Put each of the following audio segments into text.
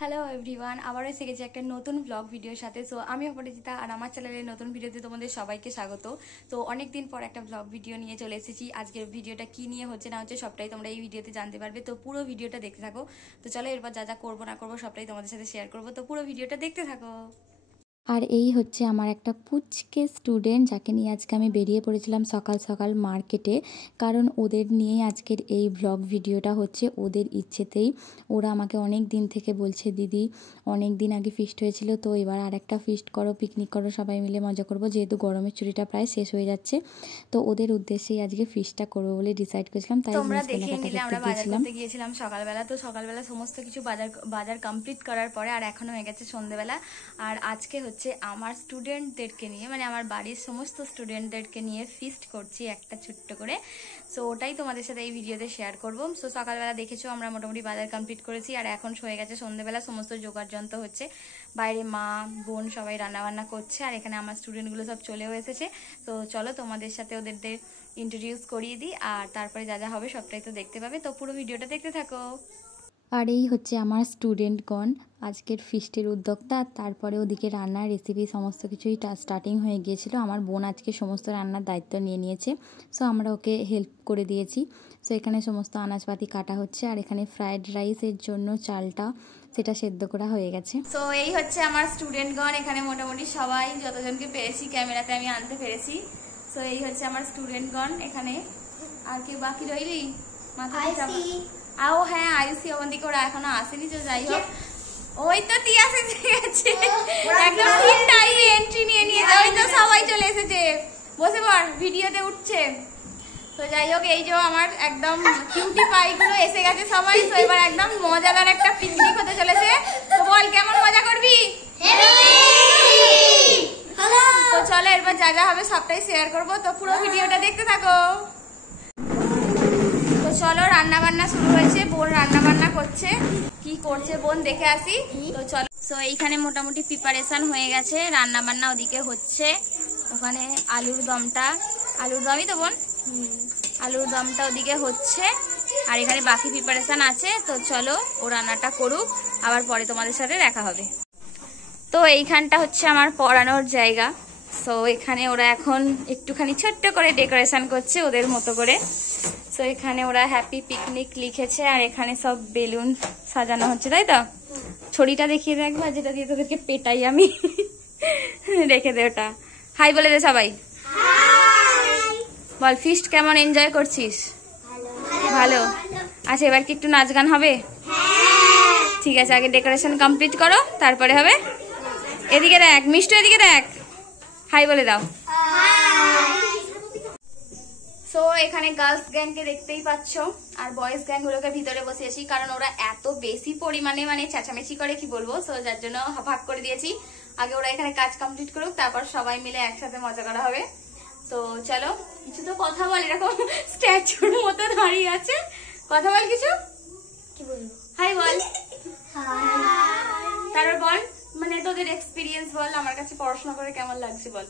Hello everyone, আবার এসে গেছি একটা নতুন ব্লগ ভিডিওর সাথে। সো আমি অপরাজিতা আর আমার চ্যানেলের নতুন ভিডিওতে তোমাদের সবাইকে স্বাগত। তো অনেক দিন পর একটা ব্লগ ভিডিও নিয়ে চলে এসেছি। আজকের ভিডিওটা কি নিয়ে হচ্ছে না হচ্ছে সবটাই তোমরা এই ভিডিওতে জানতে পারবে। তো পুরো ভিডিওটা দেখতে থাকো। তো চলো এরপর যা যা করবো না করবো সবটাই তোমাদের সাথে শেয়ার করবো। তো পুরো ভিডিওটা দেখতে থাকো। আর এই হচ্ছে আমার একটা পুচকে স্টুডেন্ট, যাকে নিয়ে আজকে আমি বেরিয়ে পড়েছিলাম সকাল সকাল মার্কেটে। কারণ ওদের নিয়ে আজকের এই ব্লগ ভিডিওটা হচ্ছে ওদের ইচ্ছেতেই। ওরা আমাকে অনেক দিন থেকে বলছে, দিদি অনেক দিন আগে ফিস্ট হয়েছিল, তো এবার আর একটা ফিস্ট করো, পিকনিক করো, সবাই মিলে মজা করবো, যেহেতু গরমের ছুটিটা প্রায় শেষ হয়ে যাচ্ছে। তো ওদের উদ্দেশ্যেই আজকে ফিস্টটা করবো বলে ডিসাইড করেছিলাম। তাই তোমরা দেখে নিলে আমরা বাজার করতে গিয়েছিলাম সকালবেলা। তো সকালবেলা সমস্ত কিছু বাজার কমপ্লিট করার পরে আর এখনো হয়ে গেছে সন্ধ্যেবেলা। আর আজকে হচ্ছে আমার স্টুডেন্টদেরকে নিয়ে, মানে আমার বাড়ির সমস্ত স্টুডেন্টদেরকে নিয়ে ফিস্ট করছি একটা ছোট্ট করে। সো ওটাই তোমাদের সাথে এই ভিডিওতে শেয়ার করবো। সো সকালবেলা দেখেছো আমরা মোটামুটি বাজার কমপ্লিট করেছি আর এখন হয়ে গেছে সন্ধ্যেবেলা, সমস্ত জোগাড় যন্ত্র হচ্ছে। বাইরে মা বোন সবাই রান্নাবান্না করছে আর এখানে আমার স্টুডেন্টগুলো সব চলেও এসেছে। তো চলো তোমাদের সাথে ওদের ইন্ট্রোডিউস করিয়ে দিই আর তারপরে যা যা হবে সবটাই তো দেখতে পাবে। তো পুরো ভিডিওটা দেখতে থাকো। আর এই হচ্ছে আমার স্টুডেন্টগণ, আজকের ফিস্টের উদ্যোক্তা। তারপরে ওদিকে রান্নার রেসিপি সমস্ত কিছুই স্টার্টিং হয়ে গিয়েছিল। আমার বোন আজকে সমস্ত রান্নার দায়িত্ব নিয়ে নিয়েছে। সো আমরা ওকে হেল্প করে দিয়েছি। সো এখানে সমস্ত আনাজপাতি কাটা হচ্ছে আর এখানে ফ্রায়েড রাইসের জন্য চালটা সেটা সেদ্ধ করা হয়ে গেছে। সো এই হচ্ছে আমার স্টুডেন্টগণ, এখানে মোটামুটি সবাই যতজনকে পেরেছি ক্যামেরাতে আমি আনতে পেরেছি। সো এই হচ্ছে আমার স্টুডেন্টগণ এখানে। আর কেউ বাকি রইলি? মাথায় আও হ্যাঁ, আয়ুষি ওখান থেকে ওরা এখনো আসেনি। তো যাই হোক, ওই তো তিয়াস এসে গেছে, একদম ঠিক টাইমে এন্ট্রি নিয়ে নিয়েছে। ওই তো সবাই চলে এসেছে, বসে পড়, ভিডিওতে উঠছে। তো যাই হোক, এই যে আমার একদম কিউটি পাইগুলো এসে গেছে সবাই। তো এবার একদম মজাদার একটা পিকনিক হতে চলেছে। তো বল কেমন মজা করবি? তো চলো এরপর যা যা হবে সবটাই শেয়ার করবো। তো পুরো ভিডিওটা দেখতে থাকো। তো চলো, রান্না বান্না শুরু হয়েছে, বোন রান্না বান্না করছে। কি করছে বোন দেখে আসি। তো চলো। সো এইখানে মোটামুটি প্রিপারেশন হয়ে গেছে, রান্না বান্না ওদিকে হচ্ছে। ওখানে আলুর দমই তো বোন, আলুর দমটা ওদিকে হচ্ছে আর এখানে বাকি প্রিপারেশন আছে। তো চলো ও রান্নাটা করুক, আবার পরে তোমাদের সাথে দেখা হবে। তো এইখানটা হচ্ছে আমার পড়ানোর জায়গা। সো এখানে ওরা এখন একটুখানি ছোট্ট করে ডেকোরেশন করছে ওদের মতো করে। তো এখানে ওরা হ্যাপি পিকনিক লিখেছে আর এখানে সব বেলুন সাজানো হচ্ছে, তাই তো? ছড়িটা দেখিয়ে দে একবার, যেটা দিয়ে তোদেরকে পেটাই আমি। রেখে দে ওটা। হাই বলে দে সবাই। বল ফিস্ট কেমন এনজয় করছিস? ভালো। আচ্ছা এবার কি একটু নাচ গান হবে? ঠিক আছে, আগে ডেকোরেশন কমপ্লিট করো তারপরে হবে। এদিকে দেখ মিষ্টু, এদিকে দেখ, হাই বলে দাও। সো এখানে গার্লস গ্যাংকে দেখতেই পাচ্ছ আর বয়েজ গ্যাং গুলোকে ভিতরে বসিয়েছি, কারণ ওরা এত বেশি পরিমাণে মানে চেঁচামেচি করে কি বলবো। সো যার জন্য ভাগ করে দিয়েছি, আগে ওরা এখানে কাজ কমপ্লিট করুক, তারপর সবাই মিলে একসাথে মজা করা হবে। তো চলো, কিছু তো কথা বল, এরকম স্ট্যাচুর মতো দাঁড়িয়ে আছে, কথা বল, কিছু কি বলবো, হাই বল। তারপর বল মানে তোদের এক্সপিরিয়েন্স বল, আমার কাছে পড়াশোনা করে কেমন লাগছে বল।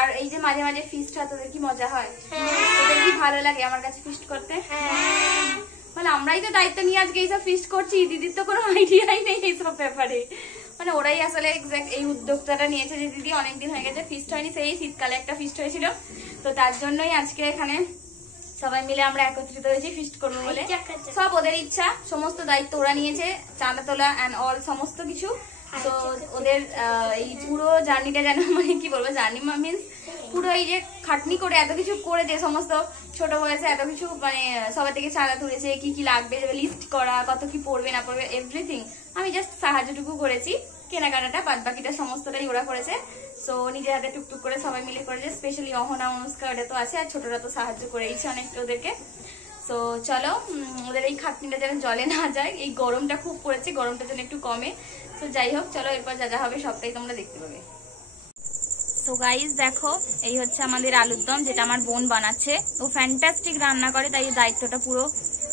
আর এই যে মাঝে মাঝে ফিস্ট হয়, তোদের কি মজা হয়? তোদের কি ভালো লাগে আমার কাছে ফিস্ট করতে? মানে আমরাই তো দায়িত্ব নিয়ে আজকে এইসব ফিস্ট করছি, দিদির তো কোনো আইডিয়াই নেই এইসব ব্যাপারে। মানে ওরাই আসলে এক্সাক্ট এই উদ্যোগটা নিয়েছে যে দিদি অনেকদিন হয়ে গেছে ফিস্ট হয়নি, সেই শীতকালে একটা ফিস্ট হয়েছিল। তো তার জন্যই আজকে এখানে সবাই মিলে আমরা একত্রিত হয়েছি ফিস্ট করবো বলে। সব ওদের ইচ্ছা, সমস্ত দায়িত্ব ওরা নিয়েছে, চাঁদা তোলা অ্যান্ড অল সমস্ত কিছু। তো ওদের এই পুরো জার্নিটা যেন মানে কি বলবো, জার্নি মিনস পুরো এই যে খাটনি করে এত কিছু করে যে সমস্ত ছোট বয়সে এত কিছু মানে সবার থেকে চাঁদা তুলেছে, কি কি লাগবে লিস্ট করা, কত কি পড়বে না পড়বে এভরিথিং। আমি জাস্ট সাহায্যটুকু করেছি, কেনাকাটাটা বাদ বাকিটা সমস্তটাই ওরা করেছে। সো নিজের হাতে টুকটুক করে সবাই মিলে করেছে, স্পেশালি অহনা অনুষ্কা ওটা তো আছে আর ছোটরা তো সাহায্য করেইছে অনেক ওদেরকে। তো চলো, ওদের এই খাটনিটা যেন জলে না যায়, এই গরমটা খুব পড়েছে, গরমটা যেন একটু কমে। তো যাই হোক, চলো এরপর যা যা হবে সবটাই তোমরা দেখতে পাবে। সো গাইজ দেখো, এই হচ্ছে আমাদের আলুর দম, যেটা আমার বোন বানাচ্ছে। ও ফ্যান্টাস্টিক রান্না করে, তাই দায়িত্বটা পুরো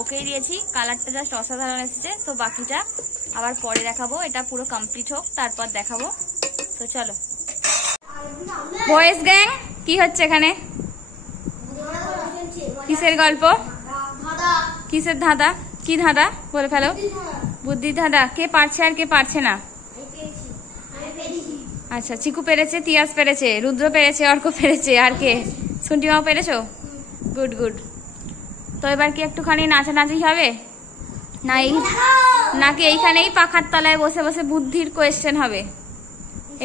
ওকেই দিয়েছি। কালারটা জাস্ট অসাধারণ এসেছে। তো বাকিটা আবার পরে দেখাবো, এটা পুরো কমপ্লিট হোক তারপর দেখাবো। তো চলো। বয়েজ গ্যাং কি হচ্ছে এখানে? কিসের গল্প? কিসের ধাঁধা? কি ধাঁধা বলে ফেলো। বুদ্ধি ধাঁধা। কে পারছে আর কে পারছে না? আচ্ছা, চিকু পেরেছে, তিয়াস পেরেছে, রুদ্র পেরেছে, অর্ক পেরেছে, আর কে? সুন্টিমাও পেরেছো? Good good. তো এবার কি একটুখানি নাচানাচি হবে নাকি এইখানেই পাখার তলায় বসে বসে বুদ্ধির কোয়েশ্চেন হবে?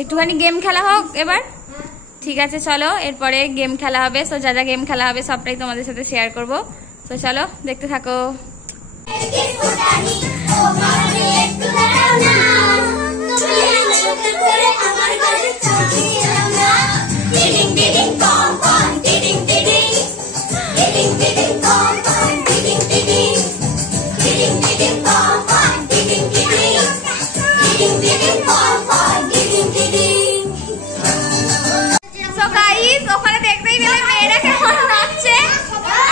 একটুখানি গেম খেলা হোক এবার। ঠিক আছে, চলো এরপরে গেম খেলা হবে। সো যা যা গেম খেলা হবে সবটাই তোমাদের সাথে শেয়ার করবো। তো চলো দেখতে থাকো। ওখানে দেখতেই পেলে মেয়েরা কেমন নাচছে,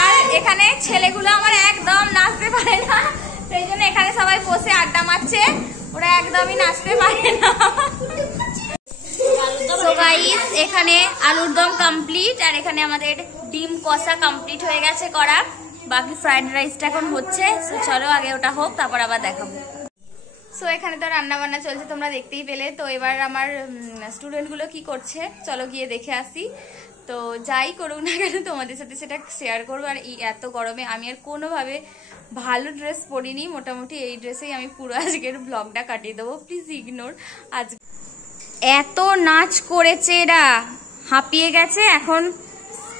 আর এখানে ছেলেগুলো আমার একদম নাচতে পারে না, সেই জন্য এখানে সবাই বসে আড্ডা মারছে, ওরা একদমই নাচতে পারে না। সো গাইস, এখানে আলুর দম কমপ্লিট, আর এখানে আমাদের ডিম কষা কমপ্লিট হয়ে গেছে করা, বাকি ফ্রাইড রাইসটা এখন হচ্ছে। সো চলো আগে ওটা হোক, তারপর আবার দেখাবো। সো এখানে তো রান্না বান্না চলছে, তোমরা দেখতেই পেলে। তো এবার আমার স্টুডেন্টগুলো কি করছে চলো গিয়ে দেখে আসি। তো যাই করুক না কেন তোমাদের সাথে সেটা শেয়ার করবো। আর এই এত গরমে আমি আর কোনোভাবে ভালো ড্রেস পরিনি, মোটামুটি এই ড্রেসেই আমি পুরো আজকের ব্লগটা কাটিয়ে দেবো, প্লিজ ইগনোর। আজ এত নাচ করেছে এরা, হাঁপিয়ে গেছে। এখন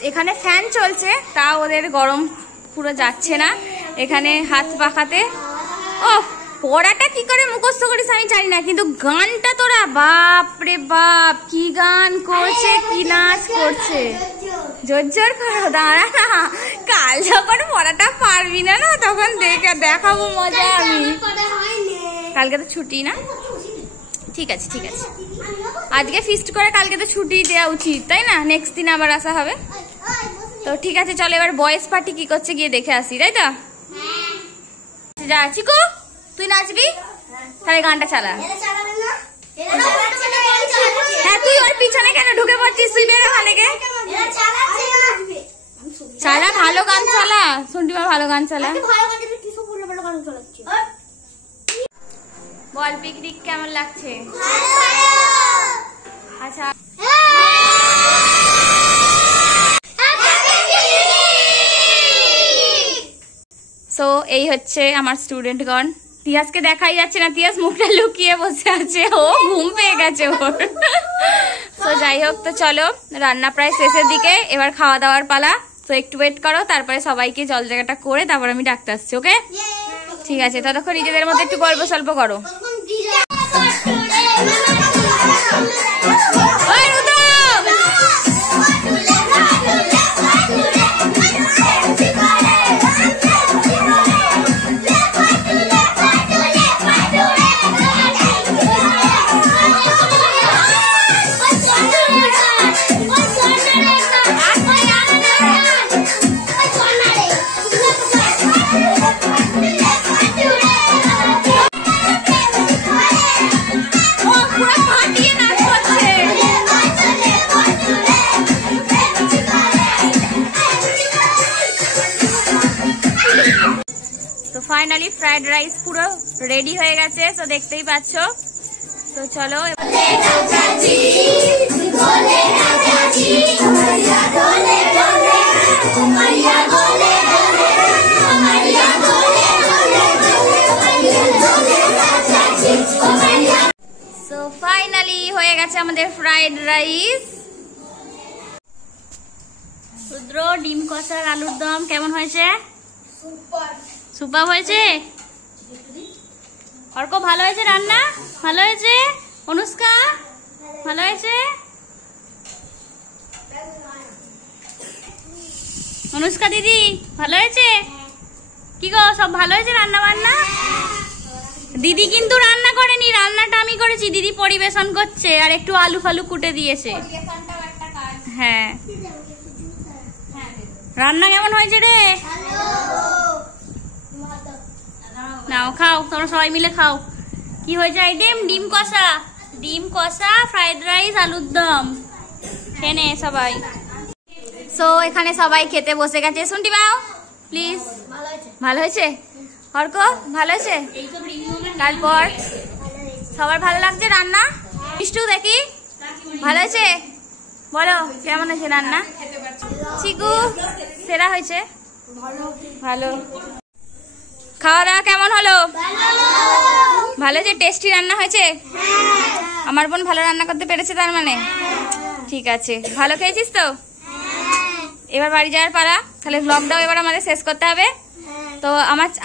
এখানে ফ্যান চলছে, তা ওদের গরম পুরো যাচ্ছে না এখানে হাত পাখাতে। ও পড়াটা কি করে মুখস্থ করিস আমি জানি না, কিন্তু গানটা তোরা বাপ রে বাপ, কি গান করছে, কি নাচ করছে, জোর জোর করো। দাঁড়া না, কাল যখন পড়াটা পারবি না না তখন দেখাবো মজা আমি। কালকে তো ছুটি না? ঠিক আছে ঠিক আছে, আজকে ফিস্ট করে কালকে তো ছুটি দেওয়া উচিত, তাই না? নেক্সট দিন আবার আসা হবে। তো ঠিক আছে চলো এবার বয়েজ পার্টি কি করছে গিয়ে দেখে আসি, তাই তো? যা চিকু তুই নাচবি, তাহলে গানটা চালা। হ্যাঁ তুই ওর পিছনে কেন ঢুকে পড়ছিস, তুই বেরো ভালো গে চালা, ভালো গান চালা, শুনটিমার ভালো গান চালা। বল পিকনিক কেমন লাগছে? আচ্ছা সো এই হচ্ছে আমার স্টুডেন্টগণ। তিয়াসকে দেখাই যাচ্ছে না, তিয়াস মুখটা লুকিয়ে বসে আছে, ও ঘুম পেয়ে গেছে ওর। তো যাই হোক, তো চলো রান্না প্রায় শেষের দিকে, এবার খাওয়া দাওয়ার পালা। তো একটু ওয়েট করো, তারপরে সবাইকে জল জায়গাটা করে তারপর আমি ডাকতে আসছি, ওকে? ঠিক আছে, ততক্ষণ নিজেদের মধ্যে একটু গল্প সল্প করো। তো ফাইনালি ফ্রাইড রাইস পুরো রেডি হয়ে গেছে, তো দেখতেই পাচ্ছ। তো চলো সো ফাইনালি হয়ে গেছে আমাদের ফ্রাইড রাইস। রুদ্র, ডিম কষা আলুর দম কেমন হয়েছে? সুপার হয়েছে। অর্ক ভালো হয়েছে রান্না? ভালো হয়েছে। অনুষ্কা ভালো হয়েছে? অনুষ্কা দিদি ভালো হয়েছে? কি গো সব ভালো হয়েছে রান্না বান্না? দিদি কিন্তু রান্না করেনি, রান্নাটা আমি করেছি, দিদি পরিবেশন করছে আর একটু আলু ফালু কুটে দিয়েছে। হ্যাঁ, রান্না কেমন হয়েছে রে? নাও খাও, তোমরা সবাই মিলে খাও। কি হয়েছে আইটেম? ডিম কষা, ডিম কষা, ফ্রাইড রাইস, আলুর দম। খেয়ে নে সবাই। সো এখানে সবাই খেতে বসে গেছে। শুনটি বাও প্লিজ। ভালো হয়েছে? অর্ক ভালো আছে? তারপর সবার ভালো লাগছে রান্না? মিষ্টু দেখি ভালো আছে? বলো কেমন আছে রান্না? চিকু সেরা হয়েছে? ভালো। খাওয়া দাওয়া কেমন হলো? ভালো যে টেস্টি রান্না হয়েছে? আমার বোন ভালো রান্না করতে পেরেছে তার মানে? ঠিক আছে, ভালো খেয়েছিস তো? এবার বাড়ি যাওয়ার পালা, তাহলে ব্লগটাও এবার আমাদের শেষ করতে হবে। তো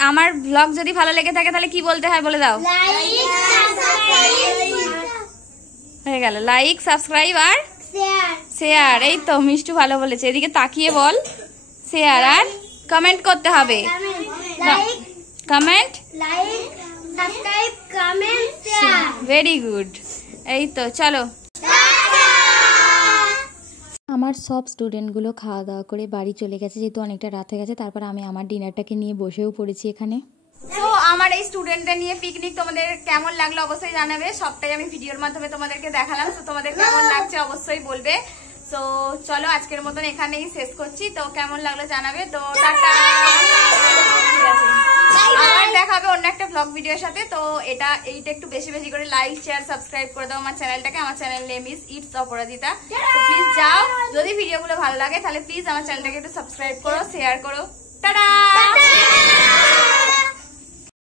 আমার ব্লগ যদি ভালো লেগে থাকে তাহলে কি বলতে হয় বলে দাও। হয়ে গেল, লাইক সাবস্ক্রাইব আর শেয়ার। এই তো মিষ্টু ভালো বলেছে, এদিকে তাকিয়ে বল। শেয়ার আর কমেন্ট করতে হবে। Comment, very good. এই তো চলো। আমার সব স্টুডেন্টগুলো খাওয়া দাওয়া করে বাড়ি চলে গেছে, যেহেতু অনেকটা রাত হয়ে গেছে। তারপর আমি আমার ডিনারটাকে নিয়ে বসেও পড়েছি এখানে। তো আমার এই স্টুডেন্টদের নিয়ে পিকনিক তোমাদের কেমন লাগলো অবশ্যই জানাবে। সবটাই আমি ভিডিওর মাধ্যমে তোমাদেরকে দেখালাম, তো তোমাদের কেমন লাগছে অবশ্যই বলবে। তো চলো আজকের মতন এখানেই শেষ করছি। তো কেমন লাগলো জানাবে। তো টাটা, ঠিক আছে, আবার দেখা হবে অন্য একটা ব্লগ ভিডিওর সাথে। তো এইটা একটু বেশি বেশি করে লাইক শেয়ার সাবস্ক্রাইব করে দাও আমার চ্যানেলটাকে। আমার চ্যানেল নেম ইজ ইটস অপরাজিতা। তো প্লিজ যাও, যদি ভিডিওগুলো ভালো লাগে তাহলে প্লিজ আমার চ্যানেলটাকে একটু সাবস্ক্রাইব করো, শেয়ার করো। টাটা।